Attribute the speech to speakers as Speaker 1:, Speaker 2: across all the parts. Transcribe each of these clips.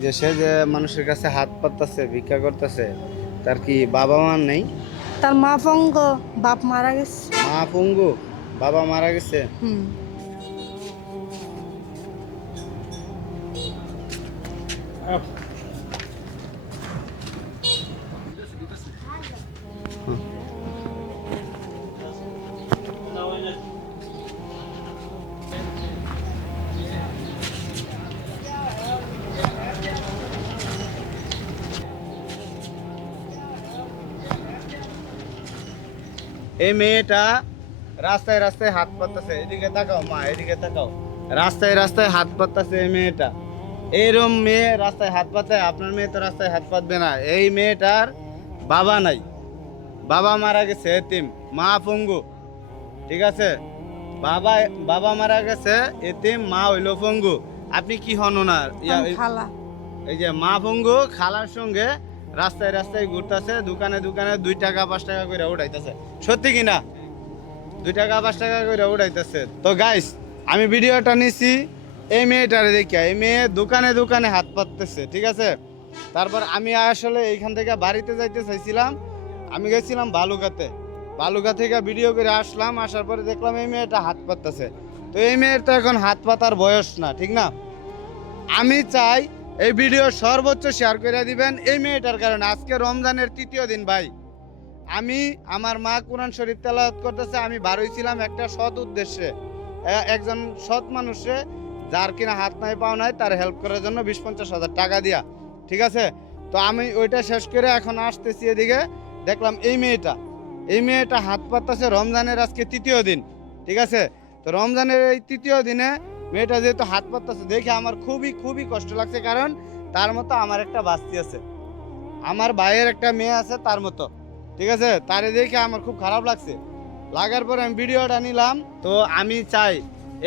Speaker 1: যে সে যে মানুষের কাছে হাত পাততেছে ভিক্ষা করতেছে তার কি বাবা মা নেই?
Speaker 2: তার মা পঙ্গ বাপ মারা গেছে।
Speaker 1: মা পঙ্গু বাবা মারা গেছে?
Speaker 2: হুম।
Speaker 1: এই মেয়েটা রাস্তায় রাস্তায় হাত পাততেছে। এদিকে তাকাও মা এদিকে তাকাও। রাস্তায় রাস্তায় হাত পাততেছে এই মেয়েটা। এইরকম মেয়ে রাস্তায় হাত পাতে আপনার মেয়ে তো রাস্তায় হাত পাতবে না। এই মেয়েটার বাবা নাই। বাবা মারা গেছে এতিম। মা পঙ্গু। ঠিক আছে? বাবা বাবা মারা গেছে এতিম মা হইল পঙ্গু। আপনি কি হন ওনার? ইয়া, এই যে মা পঙ্গু খালার সঙ্গে রাস্তায় রাস্তায় ঘুরতেছে, দোকানে দোকানে দুই টাকা, পাঁচ টাকা করে উঠাইতেছে। সত্যি কিনা দুই টাকা, পাঁচ টাকা করে উঠাইতেছে। তো গাইস আমি ভিডিওটা নিছি, এই মেয়েটারে দেখিয়া। এই মেয়ে দোকানে দোকানে হাত পাততেছে, ঠিক আছে? তারপর আমি আসলে এইখান থেকে বাড়িতে যাইতে চাইছিলাম। আমি গেছিলাম বালুকাতে বালুকা থেকে ভিডিও করে আসলাম, আসার পরে দেখলাম এই মেয়েটা হাত পাততেছে। তো এই মেয়ের তো এখন হাত পাতার বয়স না, ঠিক না? আমি চাই এই ভিডিও সর্বোচ্চ শেয়ার করে দিবেন এই মেয়েটার কারণে। আজকে রমজানের তৃতীয় দিন, ভাই। আমি, আমার মা কোরআন শরীফ তেলাওয়াত করতেছে, আমি বার হইছিলাম একটা সৎ উদ্দেশ্যে। একজন সৎ মানুষে, যার কিনা হাত নাই, পাও নাই, তার হেল্প করার জন্য বিশ পঞ্চাশ হাজার টাকা দিয়া। ঠিক আছে? তো আমি ওইটা শেষ করে এখন আসতেছি এদিকে। দেখলাম এই মেয়েটা। এই মেয়েটা হাত পাততেছে রমজানের আজকে তৃতীয় দিন। ঠিক আছে? তো রমজানের এই তৃতীয় দিনে মেয়েটা যেহেতু হাত পাততেছে, দেখে আমার খুবই খুবই কষ্ট লাগছে, কারণ তার মতো আমার একটা বাস্তি আছে। আমার ভাইয়ের একটা মেয়ে আছে তার মতো, ঠিক আছে? তারে দেখে আমার খুব খারাপ লাগছে। লাগার পরে আমি ভিডিওটা নিলাম, তো আমি চাই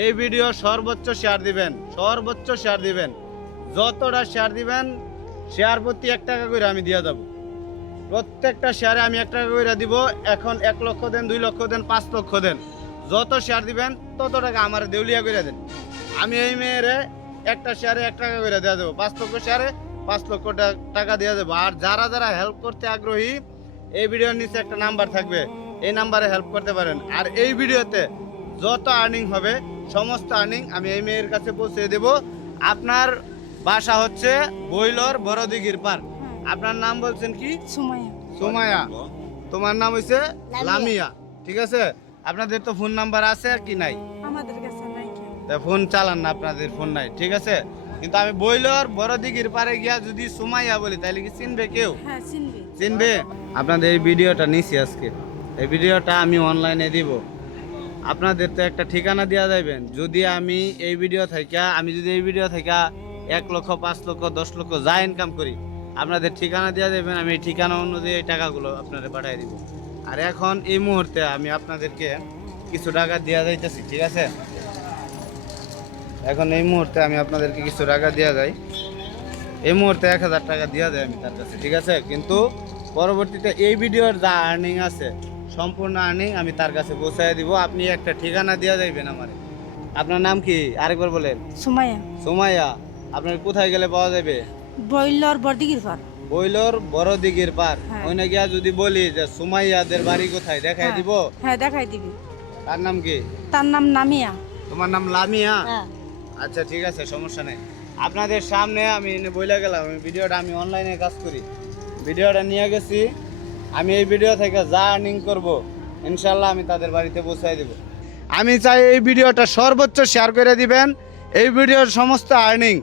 Speaker 1: এই ভিডিও সর্বোচ্চ শেয়ার দিবেন, সর্বোচ্চ শেয়ার দিবেন। যতটা শেয়ার দিবেন শেয়ার প্রতি এক টাকা করে আমি দিয়ে দেবো। প্রত্যেকটা শেয়ারে আমি এক টাকা করে দিব, এখন এক লক্ষ দেন, দুই লক্ষ দেন, পাঁচ লক্ষ দেন। যত শেয়ার দিবেন, তত টাকা আমার দেউলিয়া করে দেন। আমি এই মেয়েরে একটা শেয়ারে এক টাকা করে দেওয়া দেবো। পাঁচ লক্ষ শেয়ারে পাঁচ লক্ষ টাকা দেওয়া দেবো। আর যারা যারা হেল্প করতে আগ্রহী এই ভিডিওর নিচে একটা নাম্বার থাকবে। এই নাম্বারে হেল্প করতে পারেন। আর এই ভিডিওতে যত আর্নিং হবে সমস্ত আর্নিং আমি এই মেয়ের কাছে পৌঁছে দেব। আপনার বাসা হচ্ছে বইলর বড়দিঘির পার্ক। আপনার নাম বলছেন কি?
Speaker 2: সুমাইয়া।
Speaker 1: সুমায়া তোমার নাম হইছে লামিয়া। ঠিক আছে? আপনাদের তো ফোন নাম্বার আছে আর কি নাই? তা ফোন চালান না আপনাদের ফোন নাই ঠিক আছে? কিন্তু আমি বইলর বড় দিঘির পারে গিয়া যদি সুমাইয়া বলি তাহলে কি চিনবে কেউ?
Speaker 2: হ্যাঁ চিনবে।
Speaker 1: আপনাদের এই ভিডিওটা নিছি আজকে। এই ভিডিওটা আমি অনলাইনে দিব। আপনাদের তো একটা ঠিকানা দেওয়া যাবেন যদি আমি এই ভিডিও থেকে আমি যদি এই ভিডিও থেকে এক লক্ষ পাঁচ লক্ষ দশ লক্ষ যা ইনকাম করি আপনাদের ঠিকানা দেওয়া যাবেন আমি এই ঠিকানা অনুযায়ী এই টাকাগুলো আপনাদের পাঠিয়ে দিব। আর এখন এই মুহূর্তে আমি আপনাদেরকে কিছু টাকা দেওয়া যাইতেছি ঠিক আছে? এখন এই মুহূর্তে আমি আপনাদেরকে কিছু টাকা দেওয়া যায় এই মুহূর্তে এক হাজার টাকা দেওয়া যায় আমি তার কাছে ঠিক আছে? কিন্তু পরবর্তীতে এই ভিডিওর যা আর্নিং আছে সম্পূর্ণ আর্নিং আমি তার কাছে পৌঁছায় দিব। আপনি একটা ঠিকানা দেওয়া যাইবেন আমার। আপনার নাম কি? আরেকবার বলেন।
Speaker 2: সুমাইয়া।
Speaker 1: সোমাইয়া আপনার কোথায় গেলে পাওয়া যাবে?
Speaker 2: বইলর বড়দিগির পার
Speaker 1: বইলর বড় দিঘির পার
Speaker 2: হ্যাঁ।
Speaker 1: ওইনে গিয়া যদি বলি যে সুমাইয়াদের বাড়ি কোথায় দেখাই
Speaker 2: হ্যাঁ।
Speaker 1: দিব?
Speaker 2: হ্যাঁ দেখাই দিবি।
Speaker 1: তার নাম কি?
Speaker 2: তার নাম নামিয়া।
Speaker 1: তোমার নাম লামিয়া?
Speaker 2: হ্যাঁ।
Speaker 1: আচ্ছা ঠিক আছে, সমস্যা নেই। আপনাদের সামনে আমি বইলা গেলাম আমি ভিডিওটা আমি অনলাইনে কাজ করি। ভিডিওটা নিয়ে গেছি, আমি এই ভিডিও থেকে যা আর্নিং করব ইনশাল্লাহ আমি তাদের বাড়িতে পৌঁছাই দেব। আমি চাই এই ভিডিওটা সর্বোচ্চ শেয়ার করে দিবেন, এই ভিডিওর সমস্ত আর্নিং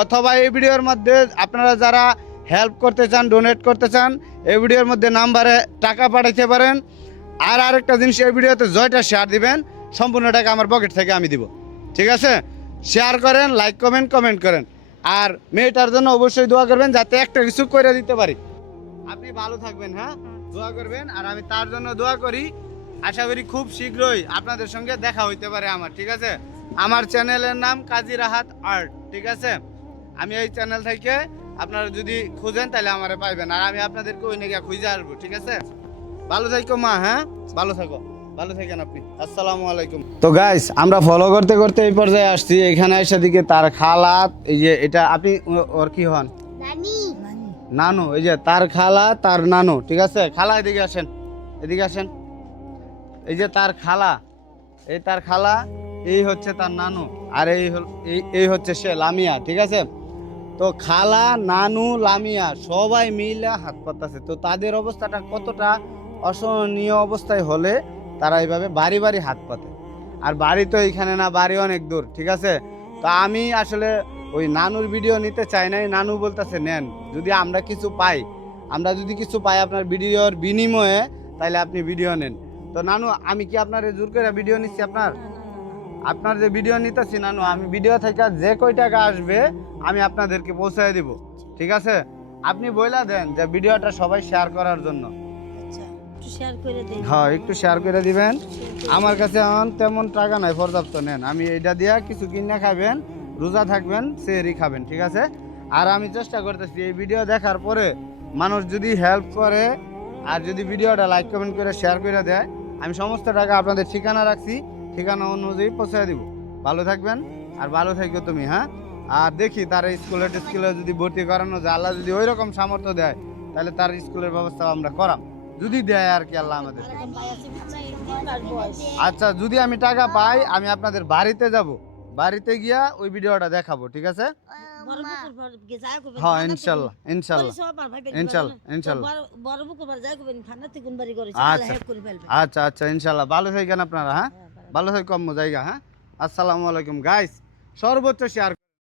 Speaker 1: অথবা এই ভিডিওর মধ্যে আপনারা যারা হেল্প করতে চান ডোনেট করতে চান, এই ভিডিওর মধ্যে নাম্বারে টাকা পাঠাইতে পারেন। আর আরেকটা জিনিস, এই ভিডিওতে জয়টা শেয়ার দিবেন, সম্পূর্ণ টাকা আমার পকেট থেকে আমি দিব। ঠিক আছে? শেয়ার করেন লাইক কমেন্ট কমেন্ট করেন। আর মেয়েটার জন্য অবশ্যই দোয়া করবেন, যাতে একটা কিছু করে দিতে পারি। আপনি ভালো থাকবেন হ্যাঁ? দোয়া করবেন, আর আমি তার জন্য দোয়া করি। আশা করি খুব শীঘ্রই আপনাদের সঙ্গে দেখা হইতে পারে আমার, ঠিক আছে? আমার চ্যানেলের নাম কাজী রাহাত আর্ট, ঠিক আছে? আমি এই চ্যানেল থেকে আপনারা যদি খুঁজেন, তাহলে আমারে পাইবেন। আর আমি আপনাদেরকে ওই নাকি খুঁজে আসব, ঠিক আছে? ভালো থাকো মা হ্যাঁ? ভালো থাকো। ভালো থাকেন আপনি। আসসালামু আলাইকুম। তো গাইস আমরা ফলো করতে করতে এই পর্যায়ে আসছি। এখানে এসে দিকে তার খালাত এই যে এটা আপনি ওর কি হন? নানু। এই যে তার খালা তার নানু ঠিক আছে? খালা এদিকে আসেন এদিকে আসেন। এই যে তার খালা এই তার খালা এই হচ্ছে তার নানু আর এই হল- এই- এই হচ্ছে সে লামিয়া ঠিক আছে? তো খালা নানু লামিয়া সবাই মিলে হাত পাতাছে তো তাদের অবস্থাটা কতটা অসহনীয় অবস্থায় হলে তারা এইভাবে বাড়ি বাড়ি হাত পাতে। আর বাড়ি তো এখানে না, বাড়ি অনেক দূর, ঠিক আছে? তো আমি আসলে ওই নানুর ভিডিও নিতে চাই নাই, নানু বলতেছে, নেন, যদি আমরা কিছু পাই, আমরা যদি কিছু পাই আপনার ভিডিওর বিনিময়ে তাহলে আপনি ভিডিও নেন। তো নানু, আমি কি আপনার জোর করে ভিডিও নিচ্ছি আপনার? আপনার যে ভিডিও নিতেছি নানু, আমি ভিডিও থেকে যে কই টাকা আসবে, আমি আপনাদেরকে পৌঁছায় দিব, ঠিক আছে? আপনি বইলা দেন যে ভিডিওটা সবাই শেয়ার করার জন্য। হ্যাঁ একটু শেয়ার করে দিবেন। আমার কাছে এখন তেমন টাকা নাই, পর্যাপ্ত নেন। আমি এটা দিয়া কিছু কিনে খাবেন, রোজা থাকবেন, সেহরি খাবেন, ঠিক আছে? আর আমি চেষ্টা করতেছি, এই ভিডিও দেখার পরে মানুষ যদি হেল্প করে, আর যদি ভিডিওটা লাইক কমেন্ট করে শেয়ার করে দেয়, আমি সমস্ত টাকা আপনাদের ঠিকানা রাখছি। ঠিকানা অনুযায়ী পৌঁছে দিব। ভালো থাকবেন, আর ভালো থাকবে তুমি হ্যাঁ? আর দেখি তার স্কুলের স্কুলে যদি ভর্তি করানো যায়, আল্লাহ যদি ওই রকম সামর্থ্য দেয়, তাহলে তার স্কুলের ব্যবস্থা আমরা করাম। যদি দেয় আর কি আল্লাহ আমাদের। আচ্ছা যদি আমি টাকা পাই আমি আপনাদের বাড়িতে যাব। বাড়িতে গিয়া ওই ভিডিওটা দেখাবো ঠিক আছে? হ্যাঁ ইনশাল্লাহ ইনশাল্লাহ। ইনশাল্লাহ,
Speaker 2: ইনশাল্লাহ। থেকে
Speaker 1: আচ্ছা। আচ্ছা আচ্ছা ইনশাল্লাহ। ভালো থাকেন আপনারা হ্যাঁ? ভালো থাকেন। কম জায়গা হ্যাঁ? আসসালামু আলাইকুম গাইস সর্বোচ্চ শেয়ার